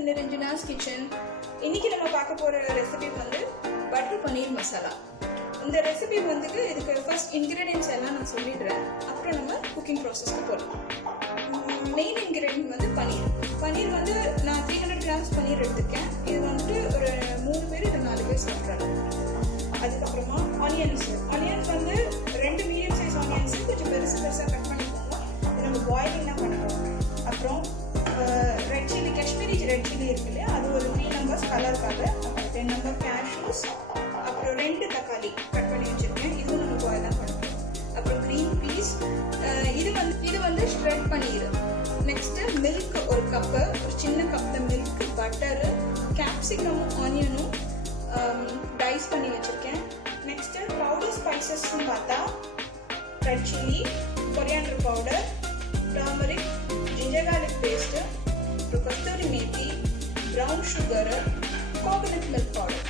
to Niranjana's kitchen. இன்னைக்கு நம்ம பார்க்க போற ரெசிபி வந்து பட்டர் பன்னீர் மசாலா. இந்த ரெசிபி வந்து இதுக்கு ஃபர்ஸ்ட் இன்கிரிடியன்ட்ஸ் எல்லாம் நான் சொல்லிடுறேன். அப்புறம் நம்ம குக்கிங் ப்ராசஸ்க்கு போகலாம். மெயின் இன்கிரிடியன்ட் வந்து பன்னீர். பன்னீர் வந்து நான் 300 கிராம்ஸ் பன்னீர் எடுத்துருக்கேன். இது வந்துட்டு ஒரு 3 பேர் இல்லை 4 பேர் சாப்பிட்றாங்க. அதுக்கப்புறமா ஆனியன்ஸ் வந்து 2 மீடியம் சைஸ் ஆனியன்ஸ் கொஞ்சம் பெருசாக கட் பண்ணிக்கோங்க. இது நம்ம பாயிலிங் தான் பண்ணுறோம். அப்புறம் red chilli, Kashmiri red chilli இருக்கு இல்லையா, அது ஒரு 3 நம்பர்ஸ் கலருக்காக. அப்புறம் 10 நம்பர் கேஷ்யூஸ், அப்புறம் 2 தக்காளி கட் பண்ணி வச்சுருக்கேன். இதுவும் நம்ம பாயில் தான் பண்ணுறோம். அப்புறம் க்ரீன் பீஸ், இது வந்து ஷ்ரெட் பன்னீர். நெக்ஸ்ட்டு மில்க் ஒரு கப்பு, ஒரு சின்ன கப்பில் மில்க், பட்டரு, கேப்சிகமும் ஆனியனும் டைஸ் பண்ணி வச்சுருக்கேன். நெக்ஸ்ட்டு பவுடர் ஸ்பைசஸ்ன்னு பார்த்தா red chilli, coriander powder, turmeric, ginger garlic paste, கஸ்தூரி methi, brown sugar, coconut milk powder,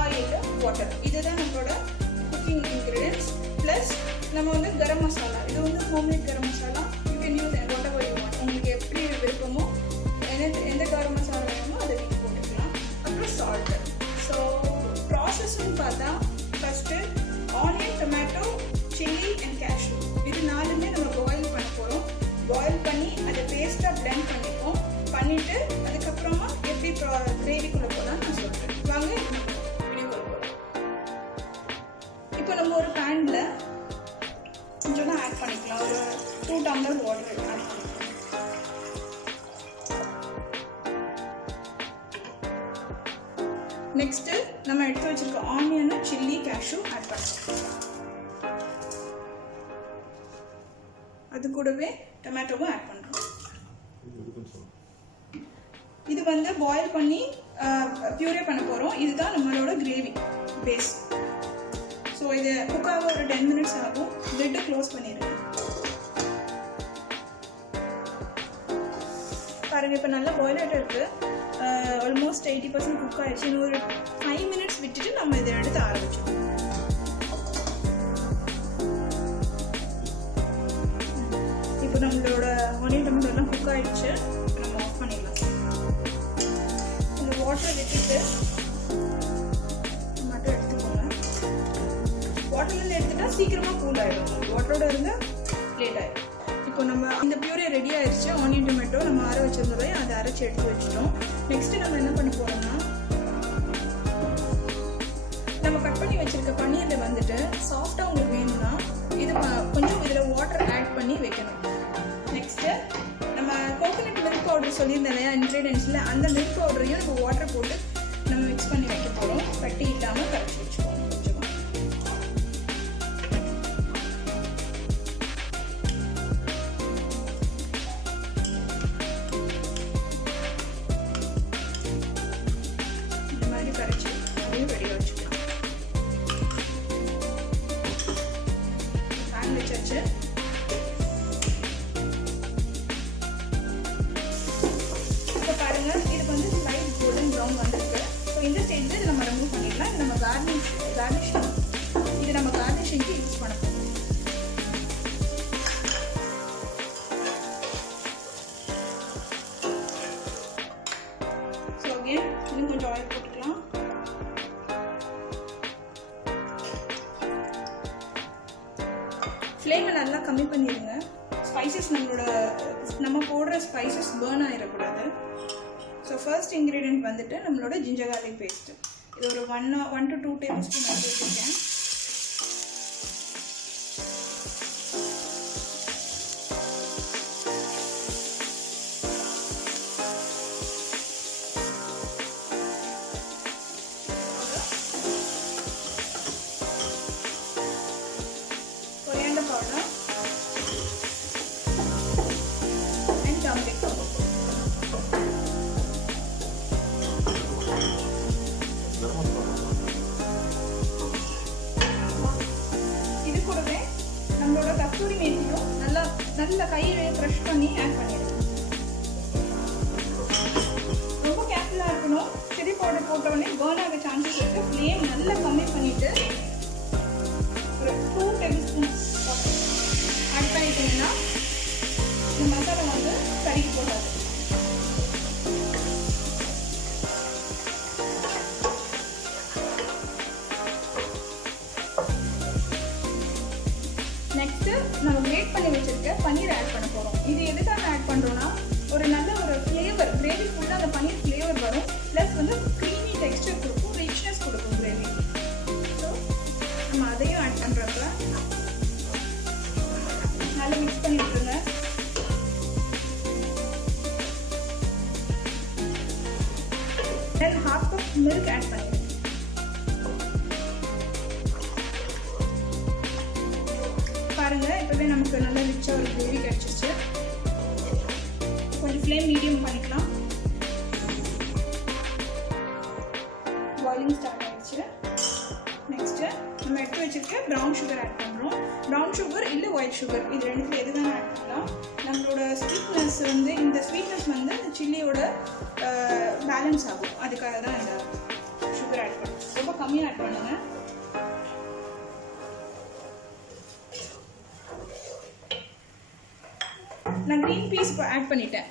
oil, water. இதுதான் நம்மளோட cooking ingredients. Plus நம்ம வந்து கரம் மசாலா, இது வந்து homemade garam masala. You can use whatever you want. உங்களுக்கு எப்படி விருப்பமோ எந்த கரம் மசாலா வேணுமோ அதை நீங்கள் போட்டுக்கலாம். அப்புறம் salt. ஸோ ப்ராசஸ்ன்னு பார்த்தா first onion, tomato, chilli and cashew இது 4மே நம்ம பாயில் பண்ண போகிறோம். பாயில் பண்ணி அதை பேஸ்ட்டாக பிளெண்ட் பண்ணிப்போம். பண்ணிவிட்டு அதுக்கப்புறமா எப்படி கிரேவிக்குள்ளே போகலான்னு நான் சொல்கிறேன். வாங்க வீடியோக்குள்ளே போகலாம். இப்போ நம்ம ஒரு பேனில் கொஞ்சம் தான் ஆட் பண்ணிக்கலாம். ஒரு 2 டம்ளர் வாட்டர் ஆட் பண்ணிக்கலாம். நெக்ஸ்ட்டு நம்ம எடுத்து வச்சிருக்க ஆனியன், சில்லி, கேஷ்யூ ஆட் பண்ணலாம். அது கூடவே டொமேட்டோவும் ஆட் பண்ணுறோம். இது வந்து பாயில் பண்ணி பியூரே பண்ண போகிறோம். இதுதான் நம்மளோட கிரேவி பேஸ். ஸோ இது குக்காக ஒரு 10 மினிட்ஸ் ஆகும். லிட்டை க்ளோஸ் பண்ணிடுங்க. பாருங்கள், இப்போ நல்லா பாயில் ஆகிட்டு இருக்குது. ஆல்மோஸ்ட் 80% குக் ஆகிடுச்சு. இன்னும் ஒரு 5 மினிட்ஸ் விட்டுட்டு நம்ம இதை எடுத்து ஆரம்பிச்சோம். இப்போ நம்மளோட ஆனியன் டொமேட்டோ எல்லாம் குக் ஆகிடுச்சு. நம்ம ஆஃப் பண்ணிடலாம். இந்த வாட்டரை விட்டுட்டு மட்டும் எடுத்துக்கோங்க. வாட்டர்லேருந்து எடுத்துட்டா சீக்கிரமாக கூல் ஆகிடும். வாட்டரோட இருந்தால் லேட் ஆகிடும். இப்போ நம்ம இந்த பியூரே ரெடி ஆயிடுச்சு. ஆனியன் டொமேட்டோ நம்ம அரை வச்சிருந்தோம், அதை அரைச்சி எடுத்து வச்சிட்டோம். நெக்ஸ்ட்டு நம்ம என்ன பண்ண போகிறோம்னா, நம்ம கட் பண்ணி வச்சிருக்க பன்னீரில் வந்துட்டு சாஃப்டாக உங்களுக்கு வேணும்னா இது கொஞ்சம் இதில் வாட்டர் ஆட் பண்ணி வைக்கணும். நெக்ஸ்ட்டு நம்ம கோகோனட் மில்க் பவுடர் சொல்லியிருந்தேன் இல்லையா இன்க்ரீடியன்ஸில், அந்த மில்க் பவுடரையும் நம்ம வாட்டர் போட்டு நம்ம மிக்ஸ் பண்ணி வைக்க போகிறோம். கட்டி இல்லாமல் கரைச்சி வச்சுக்கோங்க. இப்போ பாருங்க, இது வந்து லைட் கோல்டன் ப்ரௌன் வந்திருக்கு. ஸோ இந்த ஸ்டேஜில் இது நம்ம ரிமூவ் பண்ணிடலாம். இது நம்ம கார்னிஷிங்க்கு யூஸ் பண்ண போகிறோம். ஸோ அகேன் இன்னும் கொஞ்சம் ஆயில் போட்டுக்கலாம். ஃப்ளேமை நல்லா கம்மி பண்ணிடுங்க. ஸ்பைசஸ் நம்ம போடுற ஸ்பைசஸ் பேர்ன் ஆகிடக்கூடாது. ஸோ ஃபர்ஸ்ட் இன்க்ரீடியன்ட் வந்துட்டு நம்மளோட ஜிஞ்சர் கார்லிக் பேஸ்ட்டு. இது ஒரு 1 to 2 டேபிள் ஸ்பூன் எடுத்து வச்சுருக்கேன். Coriander powder and turmeric powder. இது கூடவே நம்மளோட கஸ்தூரி மேத்தியும் நல்லா கையில க்ரஷ் பண்ணி ஆட் பண்ணிடுங்க. ரொம்ப கேர்ஃபுல்லாக இருக்கணும். சில்லி பவுடர் போட்ட உடனே பர்ன் ஆக சான்சஸ் இருக்கு. ஃப்ளேம் நல்லா கம்மி பண்ணிட்டு ஒரு 2 டேபிள் ஸ்பூன்ஸ் ஆட் பண்ணிட்டீங்கன்னா இந்த மசாலா வந்து கறிக்கு போகாது. வச்சிருக்க பன்னீர் ஆட் பண்ண போகிறோம். இது எதுக்காக ஆட் பண்ணுறோன்னா ஒரு நல்ல ஒரு ஃப்ளேவர், கிரேவி ஃபுல்லாக அந்த பன்னீர் ஃப்ளேவர் வரும். ப்ளஸ் வந்து க்ரீமி டெக்ஸ்டர் கொடுக்கும், ரிச்னஸ் கொடுக்கும் கிரேவி. ஸோ நம்ம அதையும் ஆட் பண்ணுறப்ப நல்லா மிக்ஸ் பண்ணி விட்டுருங்க. தென் 1/2 கப் மில்க் ஆட் பண்ணிடுங்க. பாருங்க, இப்போவே நமக்கு நல்லா ரிச்சாக ஒரு கிரேவி கிடச்சிச்சு. கொஞ்சம் ஃப்ளேம் மீடியம் பண்ணிக்கலாம். பாயிலிங் ஸ்டார்ட் ஆகிடுச்சு. நெக்ஸ்ட்டு நம்ம எடுத்து வச்சுருக்க ப்ரௌன் சுகர் ஆட் பண்ணுறோம். ப்ரௌன் சுகர் இல்லை ஒயிட் சுகர், இது ரெண்டுத்தில் எது வேணால் ஆட் பண்ணலாம். நம்மளோட ஸ்வீட்னஸ் வந்து இந்த ஸ்வீட்னஸ் வந்து அந்த சில்லியோட பேலன்ஸ் ஆகும். அதுக்காக தான் இந்த சுகர் ஆட் பண்ணுறோம். ரொம்ப கம்மியாக ஆட் பண்ணுங்கள். நான் க்ரீன் பீஸ் இப்போ ஆட் பண்ணிட்டேன்.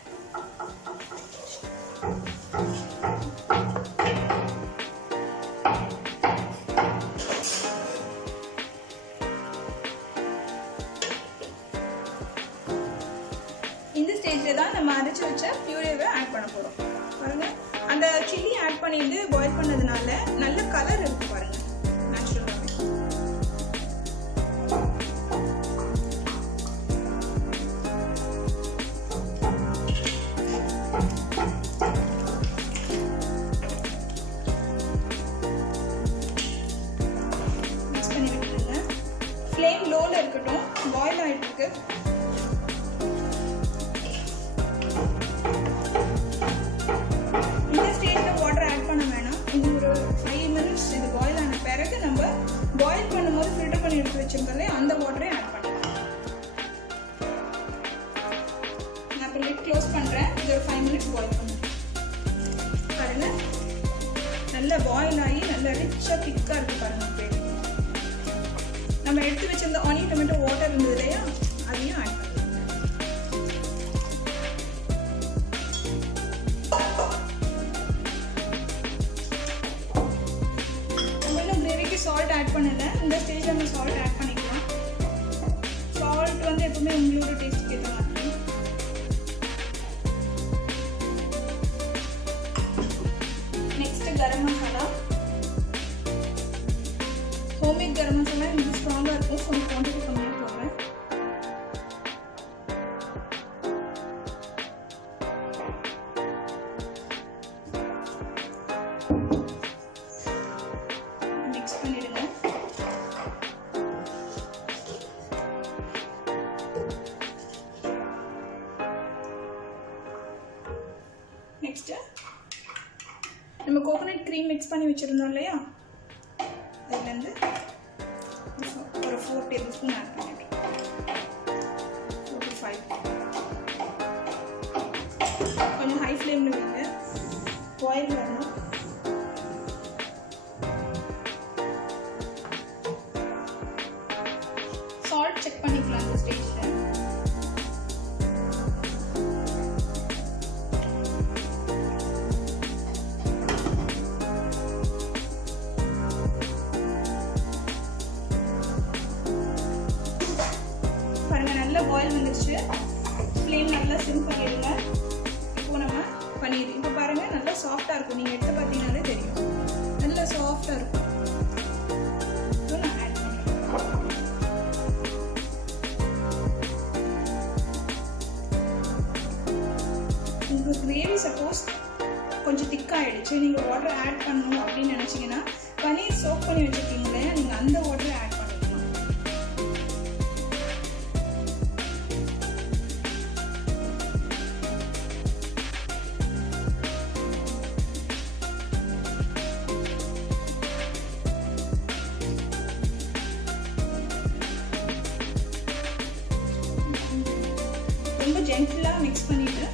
இந்த ஸ்டேஜில் தான் நம்ம அரைச்சி வச்ச பியூரேவை ஆட் பண்ண போகிறோம். பாருங்கள், அந்த சில்லி ஆட் பண்ணிட்டு பாயில் பண்ணதுனால நல்ல கலர் இருக்கு பாருங்கள், நேச்சுரலாகவே. மிக்ஸ் பண்ணி விட்டுருங்க. ஃப்ளேம் லோவில் இருக்கட்டும், பாயில் ஆகிட்டு இருக்கு. பாயில் பண்ணும்போது ஃபில்டர் பண்ணி எடுத்து வச்சிருக்கோம்ல, அந்த வாட்டரை ஆட் பண்ணிக்கலாம். நான் இப்போ லிட் க்ளோஸ் பண்ணுறேன். இது ஒரு 5 மினிட்ஸ் பாயில் பண்ணுறேன். பாருங்க, நல்லா பாயில் ஆகி நல்லா ரிச்சாக திக்காக இருக்குது பாருங்க. கிரேவி நம்ம எடுத்து வச்சிருந்த ஆனியன் டொமேட்டோ வாட்டர் இருந்தது இல்லையா, அதையும் ஆட் பண்ணிக்கலாம். சால்ட் ஆட் பண்ணல. இந்த ஸ்டேஜில் நம்ம சால்ட் ஆட் பண்ணிக்கலாம். சால்ட் வந்து எப்பவுமே உங்களோட டேஸ்ட்டுக்கு ஏற்ற மாதிரி. நெக்ஸ்ட் கரம் மசாலா. ஹோம்மேட் கரம் மசாலா இது ஸ்ட்ராங்காக இருக்கும். கொஞ்சம் குவான்டிட்டி கம்மியாக போடுறேன். நெக்ஸ்ட்டு நம்ம கோகோனட் க்ரீம் மிக்ஸ் பண்ணி வச்சுருந்தோம் இல்லையா, அதுலேருந்து ஒரு 4 டேபிள் ஸ்பூன் ஆட் பண்ணிடுறோம். 4 to 5. கொஞ்சம் ஹை ஃப்ளேமில் வைங்க, பாயில் வரணும். சால்ட் செக் பண்ணிக்கலாம் அந்த ஸ்டேஜில். பாயில் வந்துருச்சு. ஃப்ளேம் நல்லா சிம் பண்ணிடுங்க. இப்போ நம்ம பன்னீர் இப்போ பாருங்கள் நல்லா சாஃப்டாக இருக்கும். நீங்கள் எடுத்து பார்த்தீங்கன்னாலே தெரியும், நல்லா சாஃப்டாக இருக்கும். ஸோ நான் ஆட் பண்ணிடுறேன். உங்கள் கிரேவி சப்போஸ் கொஞ்சம் திக்காகிடுச்சு, நீங்கள் வாட்டர் ஆட் பண்ணணும் அப்படின்னு நினச்சிங்கன்னா பன்னீர் சோக் பண்ணி வச்சுருக்கீங்க இல்லையா, நீங்கள் அந்த வாட்டரை ஆட் பண்ணிக்கலாம். ரொம்ப ஜென்டிலாக மிக்ஸ் பண்ணிவிட்டு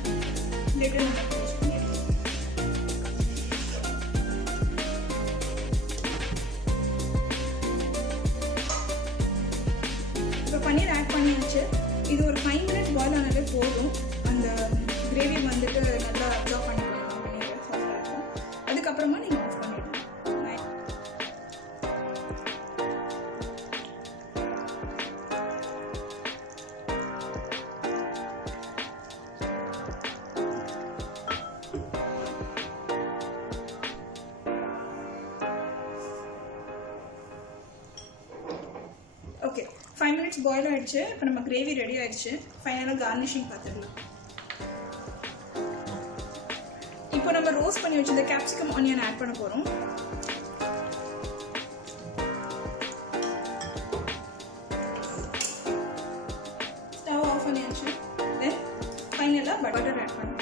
லிட்டை நம்ம க்ளோஸ் பண்ணிடலாம். இப்போ பன்னீர் ஆட் பண்ணியாச்சு. இது ஒரு 5 மினிட்ஸ் பாயில் ஆனாலே போதும். அந்த கிரேவி வந்துட்டு நல்லா அப்சர்வ் பண்ணிக்கலாம். பன்னீர் சாஃப்டாக இருக்கும். அதுக்கப்புறமா நீங்கள் ஆஃப் பண்ணிடலாம். 5 minutes பாயில் ஆயிடுச்சு. இப்போ நம்ம கிரேவி ரெடி ஆயிடுச்சு. ஃபைனலாக கார்னிஷிங் பார்த்துடலாம். இப்போ நம்ம ரோஸ்ட் பண்ணி வச்சிருந்த கேப்சிகம் ஆனியன் ஆட் பண்ண போகிறோம். ஸ்டவ் ஆஃப் பண்ணியாச்சு. தென் ஃபைனலாக பட்டர் ஆட் பண்ணுறோம்.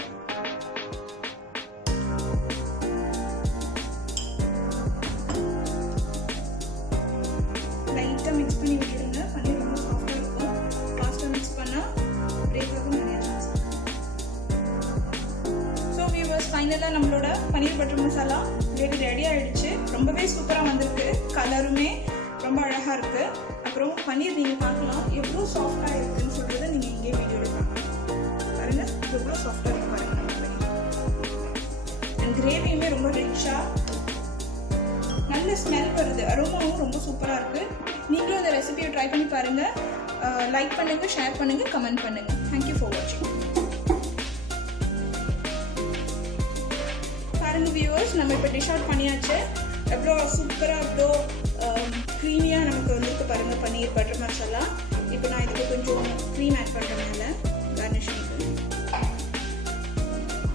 லைட்டாக மிக்ஸ் பண்ணி விட்டுடுங்க. பன்னீர் ரொம்ப சாஃப்டாக இருக்கும். ஃபாஸ்ட்டாக மிக்ஸ் பண்ணால் பிரேக் ஆகும் நிறையா சான்ஸ். ஸோ வியூவர்ஸ், ஃபைனலாக நம்மளோட பன்னீர் பட்டர் மசாலா கிரேவி ரெடி ஆகிடுச்சு. ரொம்பவே சூப்பராக வந்திருக்கு. கலருமே ரொம்ப அழகாக இருக்குது. அப்புறம் பன்னீர் நீங்கள் பார்க்கலாம் எவ்வளோ சாஃப்டாக இருக்குதுன்னு சொல்கிறத நீங்கள் இங்கே வீடியோவில் பார்க்கலாம். பாருங்கள் எவ்வளோ சாஃப்டாக இருக்குது பாருங்கள் நம்ம பன்னீர். அண்ட் கிரேவியுமே ரொம்ப ரிச்சாக நல்ல ஸ்மெல் வருது. அரோமாவும் ரொம்ப சூப்பராக இருக்குது. நீங்களும் இந்த ரெசிபியை ட்ரை பண்ணி பாருங்கள். லைக் பண்ணுங்கள், ஷேர் பண்ணுங்கள், கமெண்ட் பண்ணுங்கள். தேங்க்யூ ஃபார் வாட்சிங். பாருங்கள் வியூவர்ஸ், நம்ம இப்போ டிஷ் அவுட் பண்ணியாச்சு. எவ்வளோ சூப்பராக எவ்வளோ க்ரீமியாக நமக்கு வந்துருக்கு பாருங்கள் பன்னீர் பட்டர் மசாலா. இப்போ நான் இதுக்கு கொஞ்சம் க்ரீம் ஆட் பண்ணுறதுனால கார்னிஷிங்க்கு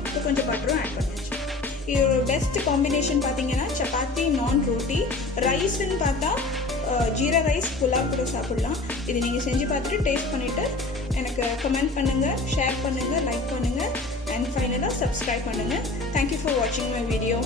இப்போ கொஞ்சம் பட்டரும் ஆட் பண்ணியாச்சு. இதோட பெஸ்ட் காம்பினேஷன் பார்த்தீங்கன்னா சப்பாத்தி, நான், ரோட்டி. ரைஸ்ன்னு பார்த்தா ஜீரா ரைஸ், புலாவ் கூட சாப்பிட்லாம். இது நீங்கள் செஞ்சு பார்த்துட்டு டேஸ்ட் பண்ணிவிட்டு எனக்கு கமெண்ட் பண்ணுங்கள், ஷேர் பண்ணுங்கள், லைக் பண்ணுங்கள் அண்ட் ஃபைனலாக சப்ஸ்கிரைப் பண்ணுங்கள். தேங்க்யூ ஃபார் வாட்சிங் மை வீடியோ.